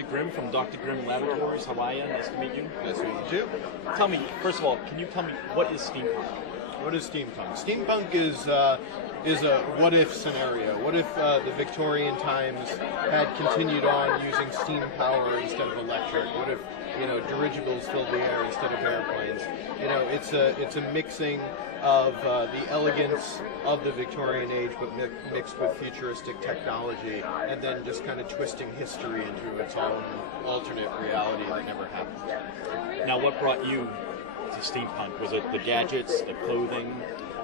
Dr. Grimm from Dr. Grimm Laboratories. How are you? Nice to meet you. Nice to meet you too. Tell me, first of all, can you tell me what is steampunk? What is steampunk? Steampunk is a what-if scenario. What if the Victorian times had continued on using steam power instead of electric? What if dirigibles filled the air instead of airplanes? It's a mixing of the elegance of the Victorian age, but mixed with futuristic technology, and then just kind of twisting history into its own alternate reality that never happened. Now, what brought you to steampunk? Was it the gadgets, the clothing,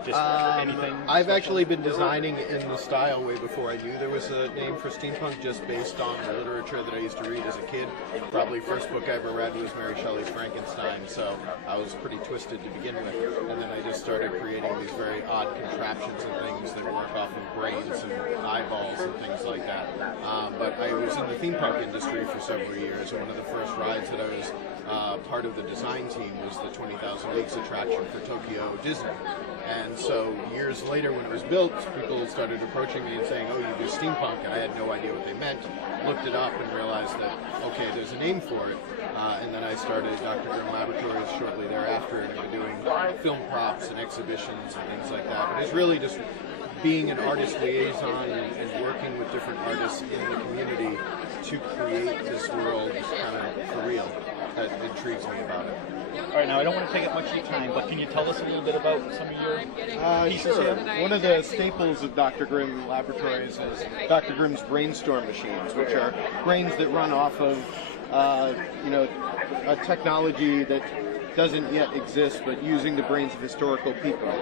just anything? I've actually been designing in the style way before I knew there was a name for steampunk, just based on the literature that I used to read as a kid. Probably first book I ever read was Mary Shelley's Frankenstein, so I was pretty twisted to begin with. And then I just started creating these very odd contraptions and things that work off of brains and eyeballs and things like that. But I was in the theme park industry for several years, and one of the first rides that I was part of the design team was the 20,000 Leagues attraction for Tokyo Disney. And so years later when it was built, people started approaching me and saying, oh, you do steampunk, and I had no idea what they meant. Looked it up and realized that, okay, there's a name for it. And then I started Dr. Grimm Laboratories shortly thereafter, and I've been doing film props and exhibitions and things like that. But it's really just being an artist liaison and working with different artists in the community to create this world kind of for real. That intrigues me about it. All right, now I don't want to take up much of your time, but can you tell us a little bit about some of your pieces Sure. here? One of the staples of Dr. Grimm Laboratories is Dr. Grimm's brainstorm machines, which are brains that run off of, a technology that doesn't yet exist, but using the brains of historical people.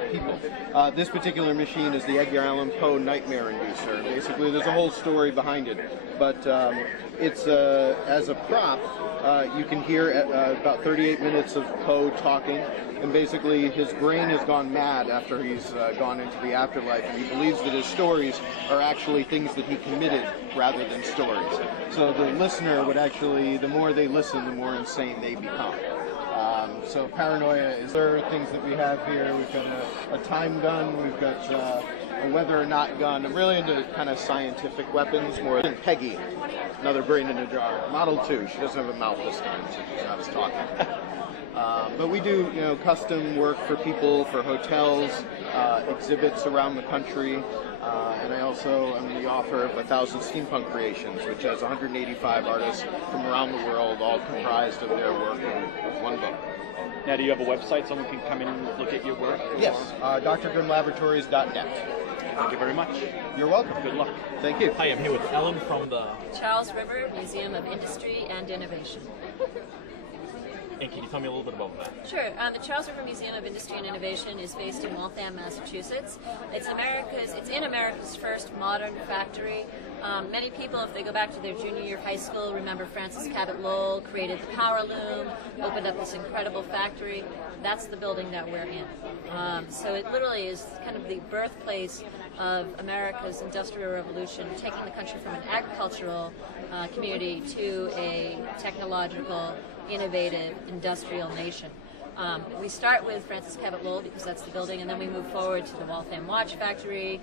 This particular machine is the Edgar Allan Poe Nightmare Inducer. Basically, there's a whole story behind it, but it's as a prop. You can hear about 38 minutes of Poe talking, and basically his brain has gone mad after he's gone into the afterlife, and he believes that his stories are actually things that he committed rather than stories. So the listener would actually, the more they listen, the more insane they become. So paranoia is there are things that we have here. We've got a time gun, we've got a whether or not gun. I'm really into kind of scientific weapons more than Peggy, another brain in a jar. Model 2, she doesn't have a mouth this time, so she's not as talking. But we do, custom work for people, for hotels, exhibits around the country, and I also am the author of 1,000 Steampunk Creations, which has 185 artists from around the world, all comprised of their work in one book. Now, do you have a website someone can come in and look at your work? Yes, drgrimmlaboratories.net. Thank you very much. You're welcome. Good luck. Thank you. Hi, I'm here with Ellen from the... Charles River Museum of Industry and Innovation. And can you tell me a little bit about that? Sure. The Charles River Museum of Industry and Innovation is based in Waltham, Massachusetts. It's in America's first modern factory. Many people, if they go back to their junior year of high school, remember Francis Cabot Lowell created the power loom, opened up this incredible factory. That's the building that we're in. So it literally is kind of the birthplace of America's Industrial Revolution, taking the country from an agricultural community to a technological, innovative, industrial nation. We start with Francis Cabot Lowell because that's the building, and then we move forward to the Waltham Watch Factory,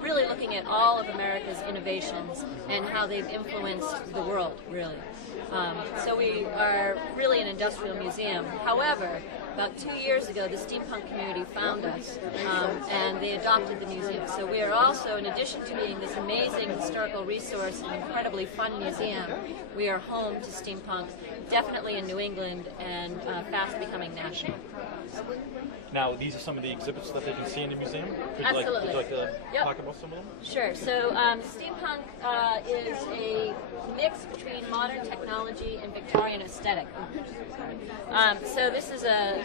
really looking at all of America's innovations and how they've influenced the world, really. So we are really an industrial museum. However, about 2 years ago, the steampunk community found us, and they adopted the museum. So we are also, in addition to being this amazing historical resource and incredibly fun museum, we are home to steampunk, definitely in New England, and fast becoming national. Now, these are some of the exhibits that they can see in the museum. Absolutely. Would you like to talk about some of them? Sure. So steampunk is a mix between modern technology and Victorian aesthetic. So this is a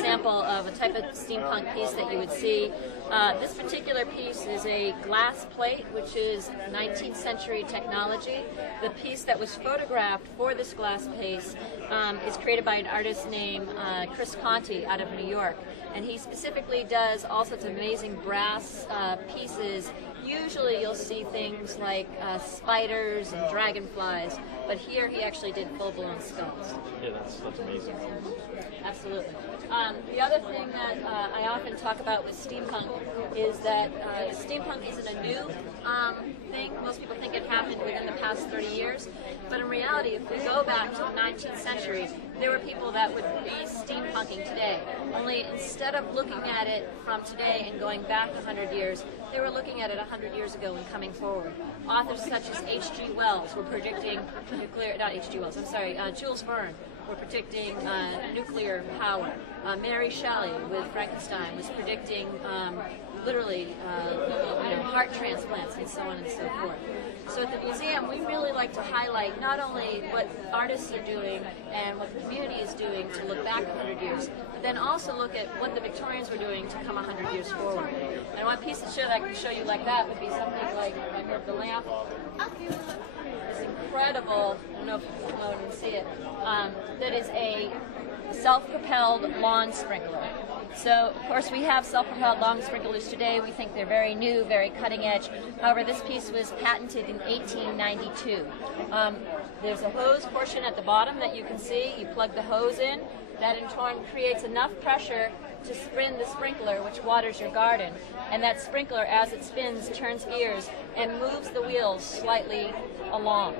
sample of a type of steampunk piece that you would see. This particular piece is a glass plate, which is 19th century technology. The piece that was photographed for this glass piece is created by an artist named Chris Conti out of New York. And he specifically does all sorts of amazing brass pieces. Usually you'll see things like spiders and dragonflies, but here he actually did full-blown skulls. Yeah, that's amazing. Absolutely. The other thing that I often talk about with steampunk is that steampunk isn't a new think. Most people think it happened within the past 30 years. But in reality, if we go back to the 19th century, there were people that would be steampunking today. Only instead of looking at it from today and going back 100 years, they were looking at it 100 years ago and coming forward. Authors such as H.G. Wells were predicting nuclear, not H.G. Wells, I'm sorry, Jules Verne were predicting nuclear power. Mary Shelley with Frankenstein was predicting literally heart transplants and so on and so forth. So at the museum, we really like to highlight not only what artists are doing and what the community is doing to look back 100 years, but then also look at what the Victorians were doing to come 100 years forward. And one piece of show that I can show you like that would be something like, if I move the lamp, this incredible, I don't know if you can see it, that is a self-propelled lawn sprinkler. So, of course, we have self-propelled lawn sprinklers today. We think they're very new, very cutting edge. However, this piece was patented in 1892. There's a hose portion at the bottom that you can see. You plug the hose in. That in turn creates enough pressure to spin the sprinkler, which waters your garden. And that sprinkler, as it spins, turns gears and moves the wheels slightly along.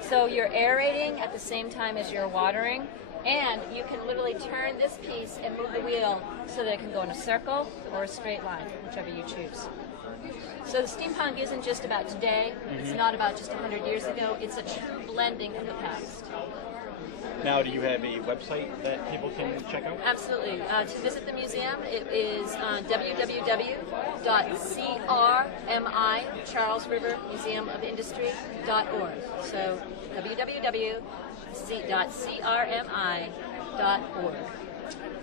So you're aerating at the same time as you're watering. And you can literally turn this piece and move the wheel so that it can go in a circle or a straight line, whichever you choose. So the steampunk isn't just about today. It's not about just 100 years ago. It's a true blending of the past. Now, do you have a website that people can check out? Absolutely. To visit the museum, it is www.CRMI, Charles River Museum of Industry.org. So www.crmi.org.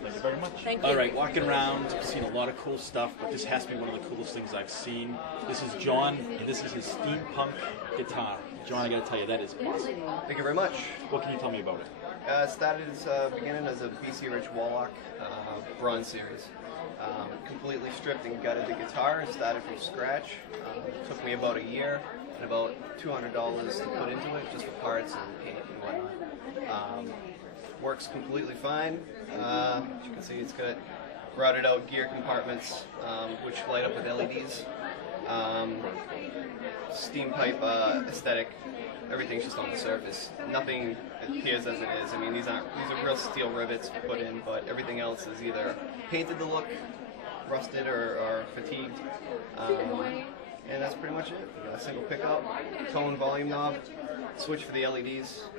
Thank you very much. Thank you. All right, walking around, I've seen a lot of cool stuff, but this has to be one of the coolest things I've seen. This is John, and this is his steampunk guitar. John, I gotta tell you, that is awesome. Thank you very much. What can you tell me about it? It started beginning as a BC Rich Warlock bronze series. Completely stripped and gutted the guitar and started from scratch. Took me about a year and about $200 to put into it, just for parts and paint and whatnot. Works completely fine. As you can see, it's got routed out gear compartments, which light up with LEDs. Steam pipe aesthetic. Everything's just on the surface. Nothing appears as it is. I mean, these are real steel rivets put in, but everything else is either painted to look rusted or fatigued. And that's pretty much it. You got a single pickup, tone volume knob, switch for the LEDs,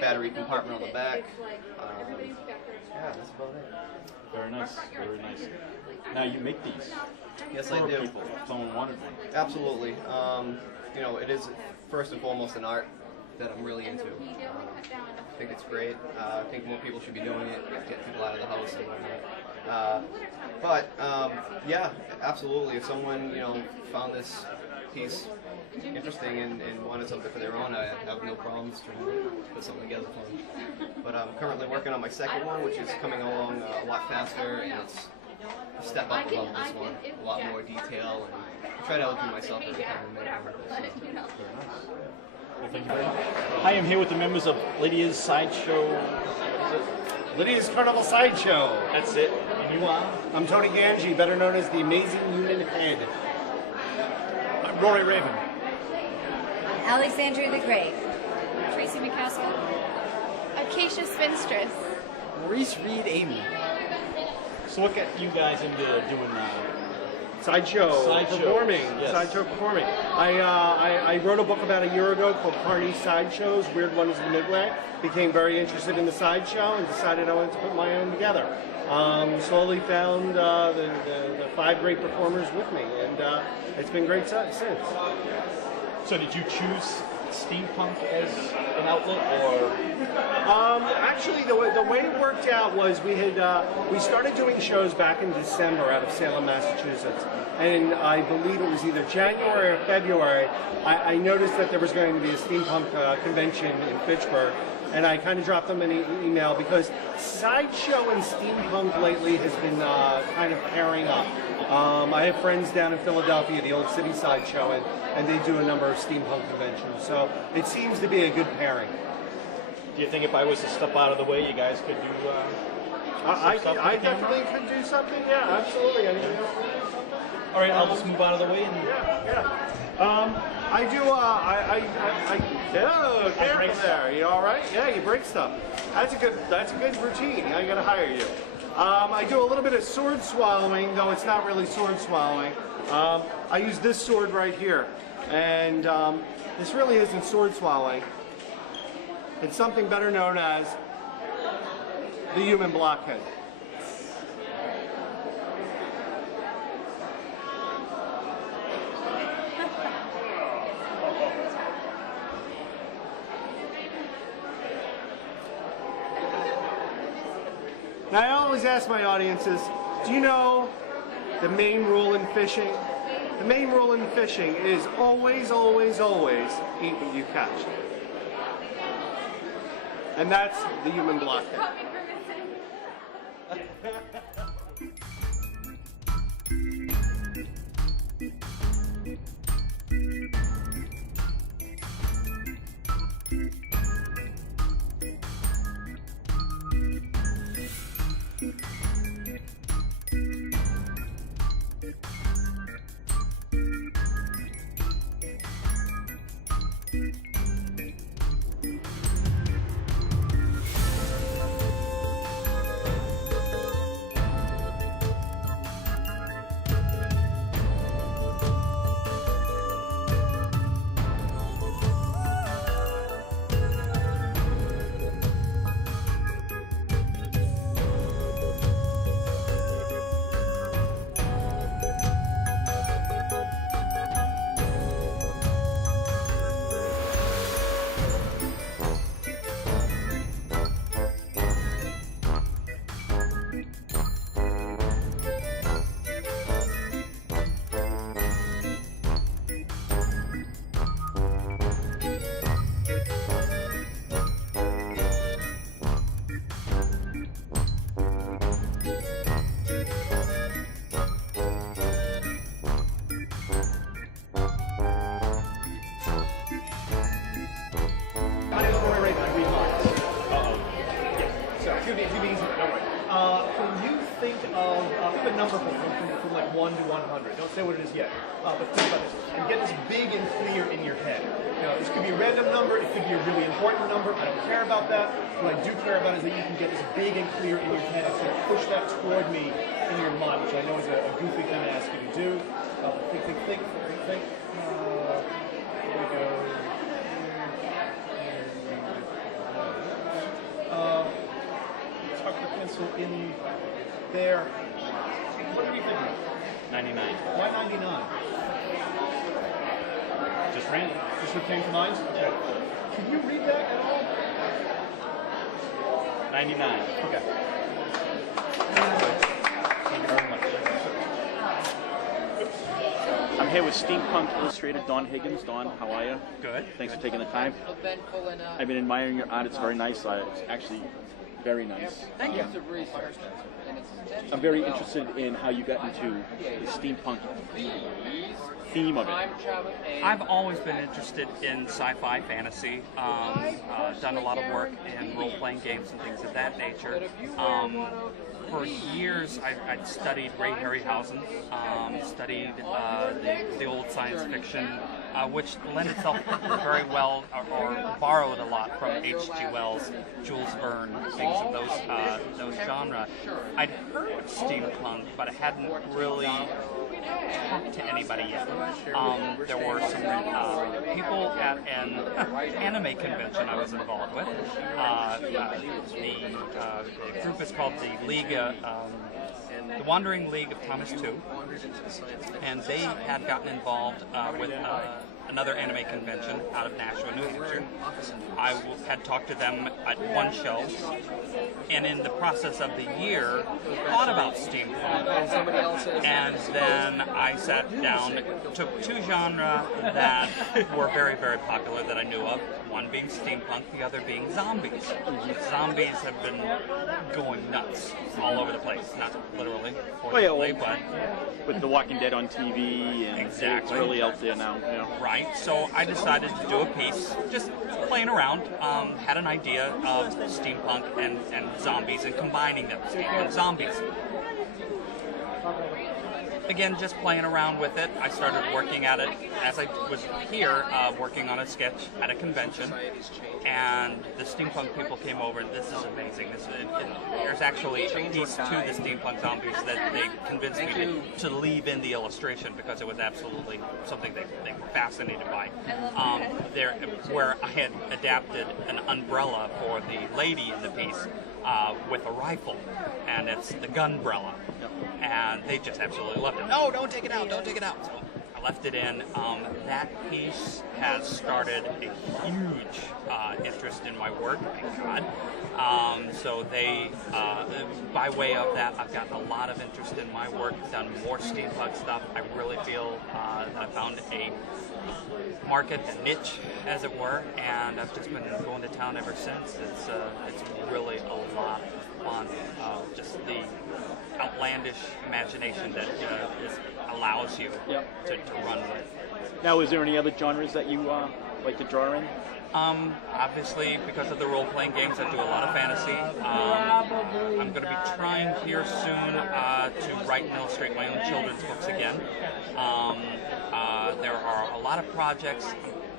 battery compartment on the back. Yeah, that's about it. Very nice, very nice. Now you make these. Yes, for I do. people, if someone wanted one. Absolutely. It is first and foremost an art that I'm really into. I think it's great. I think more people should be doing it, get people out of the house and whatnot. Yeah, absolutely. If someone found this piece interesting and wanted something for their own, I have no problems trying to put something together for them. But I'm currently working on my second one, which is coming along a lot faster, and it's a step up above this one, a lot more detail, and I try to outdo myself every time I make one. Well, thank you very much. I am here with the members of Lydia's Sideshow. Lydia's Carnival Sideshow. That's it. And you are? I'm Tony Ganji, better known as the Amazing Human Head. I'm Rory Raven. Alexandria the Great. Tracy McCaskill. Acacia Spinstress. Maurice Reed Amy. So what got you guys into doing Sideshow. Performing. Yes. Sideshow performing. I wrote a book about a year ago called Carney Sideshows, Weird Ones of the Midway. Became very interested in the sideshow and decided I wanted to put my own together. Slowly found the 5 great performers with me, and it's been great since. So did you choose steampunk as an outlet, or? Actually, the way it worked out was we started doing shows back in December out of Salem, Massachusetts, and I believe it was either January or February. I noticed that there was going to be a steampunk convention in Fitchburg, and I kind of dropped them an email because sideshow and steampunk lately has been kind of pairing up. I have friends down in Philadelphia, the Old City Sideshow, and they do a number of steampunk conventions, so it seems to be a good pairing. Do you think if I was to step out of the way, you guys could do I camera? definitely could do something, yeah, absolutely. Anything else? All right, I'll just move out of the way. And Yeah. I do. Oh, careful there. You all right? Yeah, you break stuff. That's a good routine. I gotta hire you. I do a little bit of sword swallowing, though it's not really sword swallowing. I use this sword right here, and this really isn't sword swallowing. It's something better known as the human blockhead. Now, I always ask my audiences, do you know the main rule in fishing? The main rule in fishing is always, always, always eat what you catch. And that's the human blockhead. Pick a number from like 1 to 100. Don't say what it is yet. But think about this. And get this big and clear in your head. You know, this could be a random number. It could be a really important number. I don't care about that. What I do care about is that you can get this big and clear in your head and sort of push that toward me in your mind, which I know is a goofy thing to ask you to do. Think. Here we go. Tuck the pencil in there. What are we thinking? 99. Why 99? Just random. Just what came to mind? Okay. Can you read that at all? 99. Okay. Thank you very much. I'm here with Steampunk illustrator Don Higgins. Don, how are you? Good. Thanks for taking the time. I've been admiring your art. It's very nice. It's actually very nice. Thank you. I'm very interested in how you got into the steampunk theme of it. I've always been interested in sci-fi fantasy. Done a lot of work in role-playing games and things of that nature. For years, I'd studied Ray Harryhausen, studied the old science fiction, which lent itself very well, or borrowed a lot from H.G. Wells, Jules Verne, things of those genre. I'd heard of steampunk, but I hadn't really talked to anybody yet. There were some people at an anime convention I was involved with. The group is called the the Wandering League of Thomas II, and they had gotten involved with another anime convention out of Nashua, New Hampshire. I had talked to them at one show, and in the process of the year, thought about steampunk. And then I sat down, took two genres that were very, very popular that I knew of, one being steampunk, the other being zombies. Zombies have been going nuts all over the place, not literally, fortunately, but... With The Walking Dead on TV, and exactly. It's really out there now. You know. Right, so I decided to do a piece, just playing around, had an idea of steampunk and zombies and combining them, steampunk zombies. Again, just playing around with it. I started working at it as I was here, working on a sketch at a convention, and the steampunk people came over. This is amazing. There's actually a piece to the steampunk zombies that they convinced me to leave in the illustration because it was absolutely something they were fascinated by. There, where I had adapted an umbrella for the lady in the piece with a rifle, and it's the gunbrella. And they just absolutely loved it. No, don't take it out, don't take it out. So I left it in. That piece has started a huge interest in my work, thank God. So they, by way of that, I've gotten a lot of interest in my work, done more steampunk stuff. I really feel that I found a market, a niche, as it were, and I've just been going to town ever since. It's really a lot of fun. Just the outlandish imagination that allows you to run with. Now, is there any other genres that you like to draw in? Obviously, because of the role-playing games, I do a lot of fantasy. I'm going to be trying here soon to write and illustrate my own children's books again. There are a lot of projects.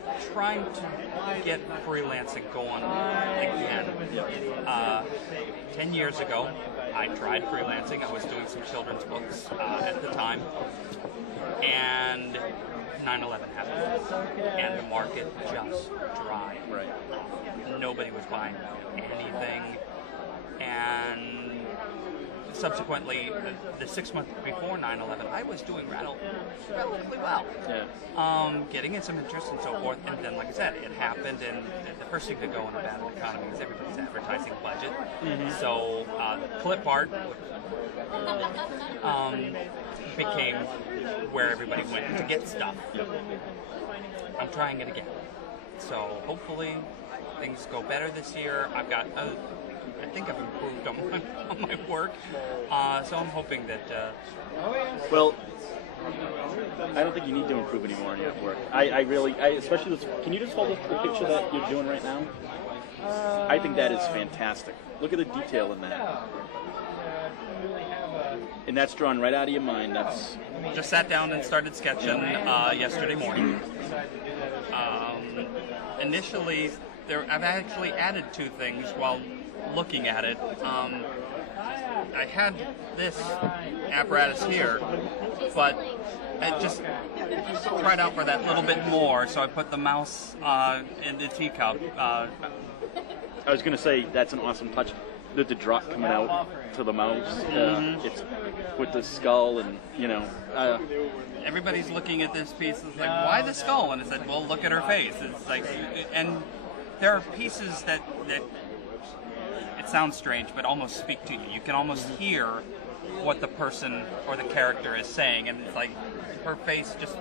I'm trying to get freelancing going again. 10 years ago, I tried freelancing. I was doing some children's books at the time, and 9/11 happened, and the market just dried. Right. Nobody was buying anything, and subsequently, the 6 months before 9/11, I was doing relatively well. Yeah. Getting in some interest and so forth, and then, like I said, it happened, and the first thing to go in a bad economy is everybody's advertising budget. Mm-hmm. So, clip art became where everybody went to get stuff. I'm trying it again. So, hopefully, things go better this year. I've got I think I've improved on my work, so I'm hoping that. Well, I don't think you need to improve anymore on your work. I really, especially this. Can you just hold up the picture that you're doing right now? I think that is fantastic. Look at the detail in that. And that's drawn right out of your mind. That's just sat down and started sketching yesterday morning. Initially, I've actually added two things while looking at it. I had this apparatus here, but I just tried out for that little bit more, so I put the mouse in the teacup. I was going to say, that's an awesome touch. The drop coming out to the mouse. It's with the skull, and everybody's looking at this piece. It's like, why the skull? And I said, well, look at her face. It's like, and there are pieces that it sounds strange, but almost speak to you. You can almost hear what the person or the character is saying, and it's like her face just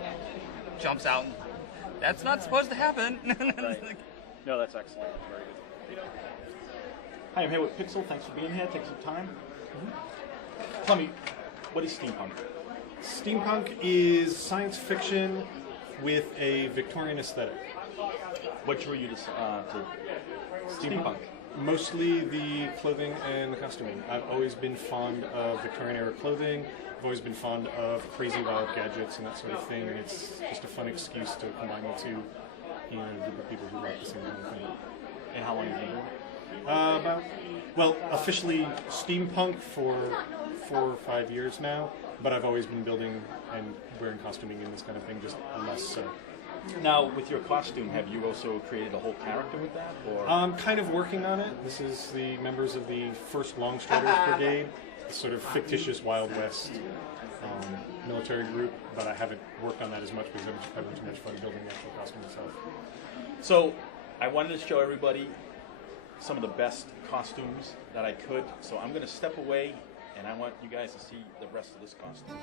jumps out. That's not supposed to happen. Right. No, that's excellent. Very good. Hi, I'm here with Pixel. Thanks for being here. Take some time. Mm-hmm. Tell me, what is steampunk? Steampunk is science fiction with a Victorian aesthetic. What drew you to steampunk? Mostly the clothing and the costuming. I've always been fond of Victorian era clothing. I've always been fond of crazy wild gadgets and that sort of thing. And it's just a fun excuse to combine the two in a group of people who like the same kind of thing. And how long have you been doing it? Officially steampunk for 4 or 5 years now, but I've always been building and wearing costuming in this kind of thing, just less so. Now, with your costume, have you also created a whole character with that? Or? I'm kind of working on it. This is the members of the 1st Longstriders Brigade, a sort of fictitious Wild West military group, but I haven't worked on that as much because I'm just having too much fun building the actual costume itself. So, I wanted to show everybody some of the best costumes that I could, so I'm going to step away, and I want you guys to see the rest of this costume.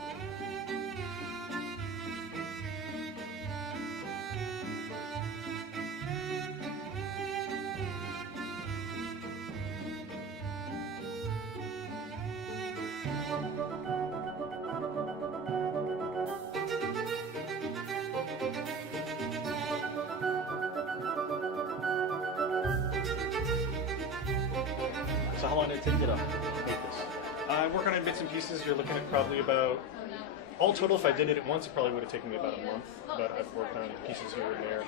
So how long did it take you to make this? I work on it in bits and pieces. You're looking at probably about All total, if I did it at once, it probably would have taken me about a month, but I've worked on pieces here and there,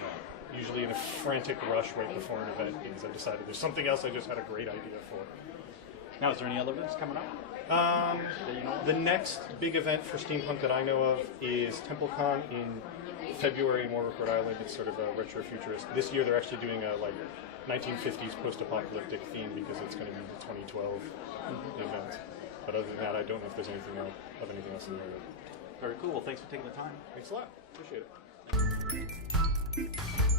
usually in a frantic rush right before an event because I decided there's something else I just had a great idea for. Now, is there any other events coming up? The next big event for Steampunk that I know of is TempleCon in February in Warwick, Rhode Island. It's sort of a retro-futurist. This year they're actually doing a 1950s post-apocalyptic theme because it's going to be the 2012 event. But other than that, I don't know if there's anything else in there. Very cool. Well, thanks for taking the time. Thanks a lot. Appreciate it.